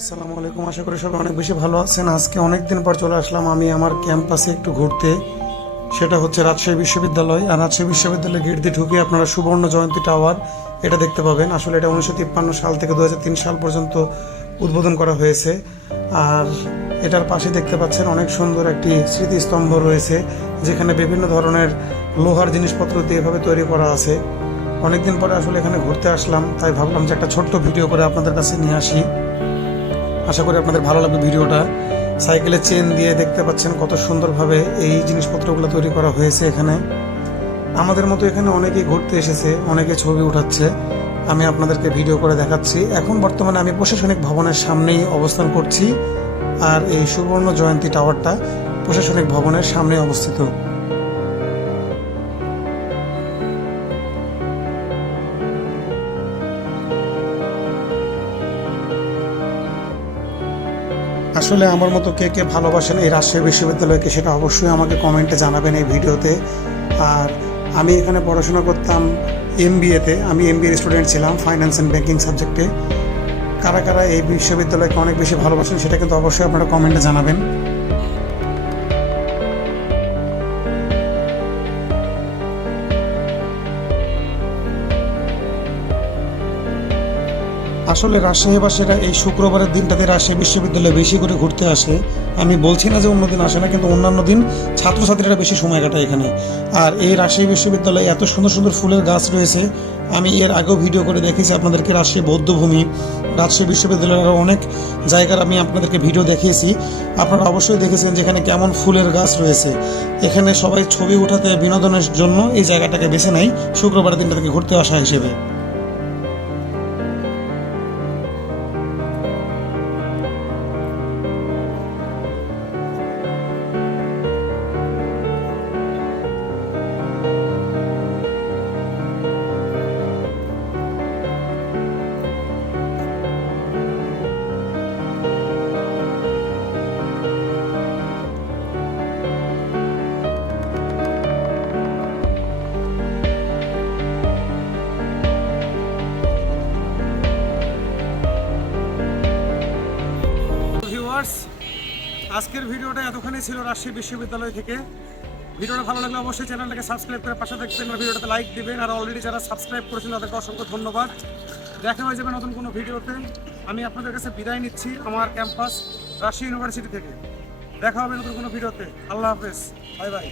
আসসালামু আলাইকুম। আশা করি সবাই অনেক বেশি ভালো আছেন। আজকে অনেক দিন পর চলে আসলাম আমি আমার ক্যাম্পাসে একটু ঘুরতে। সেটা হচ্ছে রাজশাহী বিশ্ববিদ্যালয়। আর রাজশাহী বিশ্ববিদ্যালয় গেট দিয়ে ঢুকে আপনারা সুবর্ণ জয়ন্তী টাওয়ার, এটা দেখতে পাবেন। আসলে এটা উনিশশো তিপ্পান্ন সাল থেকে দু হাজার তিন সাল পর্যন্ত উদ্বোধন করা হয়েছে। আর এটার পাশে দেখতে পাচ্ছেন অনেক সুন্দর একটি স্মৃতিস্তম্ভ রয়েছে, যেখানে বিভিন্ন ধরনের লোহার জিনিসপত্র দিয়ে এভাবে তৈরি করা আছে। অনেকদিন পরে আসলে এখানে ঘুরতে আসলাম, তাই ভাবলাম যে একটা ছোট্ট ভিডিও করে আপনাদের কাছে নিয়ে আসি। আশা করি আপনাদের ভালো লাগবে ভিডিওটা। সাইকেলের চেন দিয়ে দেখতে পাচ্ছেন কত সুন্দরভাবে এই জিনিসপত্রগুলো তৈরি করা হয়েছে এখানে। আমাদের মতো এখানে অনেকেই ঘুরতে এসেছে, অনেকে ছবি উঠাচ্ছে। আমি আপনাদেরকে ভিডিও করে দেখাচ্ছি। এখন বর্তমানে আমি প্রশাসনিক ভবনের সামনেই অবস্থান করছি, আর এই সুবর্ণ জয়ন্তী টাওয়ারটা প্রশাসনিক ভবনের সামনে অবস্থিত। আসলে আমার মতো কে কে ভালোবাসেন এই রাজশাহী বিশ্ববিদ্যালয়কে সেটা অবশ্যই আমাকে কমেন্টে জানাবেন এই ভিডিওতে। আর আমি এখানে পড়াশোনা করতাম এম বিএতে আমি এম বিএর স্টুডেন্ট ছিলাম ফাইন্যান্স অ্যান্ড ব্যাঙ্কিং সাবজেক্টে কারা কারা এই বিশ্ববিদ্যালয়কে অনেক বেশি ভালোবাসেন সেটা কিন্তু অবশ্যই আপনারা কমেন্টে জানাবেন। আসলে রাজশাহীবাসীরা এই শুক্রবারের দিনটাতে রাজশাহী বিশ্ববিদ্যালয়ে বেশি করে ঘুরতে আসে। আমি বলছি না যে অন্য দিন আসে না, কিন্তু অন্যান্য দিন ছাত্রছাত্রীরা বেশি সময় কাটায় এখানে। আর এই রাজশাহী বিশ্ববিদ্যালয়ে এত সুন্দর সুন্দর ফুলের গাছ রয়েছে, আমি এর আগেও ভিডিও করে দেখেছি আপনাদেরকে রাজশাহী বৌদ্ধভূমি। রাজশাহী বিশ্ববিদ্যালয়ের আরও অনেক জায়গার আমি আপনাদেরকে ভিডিও দেখিয়েছি। আপনারা অবশ্যই দেখেছেন যেখানে কেমন ফুলের গাছ রয়েছে। এখানে সবাই ছবি উঠাতে বিনোদনের জন্য এই জায়গাটাকে বেছে নেয়, শুক্রবারের দিনটা থেকে ঘুরতে আসা হিসেবে। ভিউয়ার্স, আজকের ভিডিওটা এতখানি ছিল রাজশাহী বিশ্ববিদ্যালয় থেকে। ভিডিওটা ভালো লাগলে অবশ্যই চ্যানেলটাকে সাবস্ক্রাইব করে পাশে দেখবেন আর ভিডিওটাতে লাইক দিবেন। আর অলরেডি যারা সাবস্ক্রাইব করেছেন, তাদেরকে অসংখ্য ধন্যবাদ। দেখা হয়ে যাবে নতুন কোনো ভিডিওতে। আমি আপনাদের কাছে বিদায় নিচ্ছি আমার ক্যাম্পাস রাজশাহী ইউনিভার্সিটি থেকে। দেখা হবে নতুন কোনো ভিডিওতে। আল্লাহ হাফেজ। Bye bye.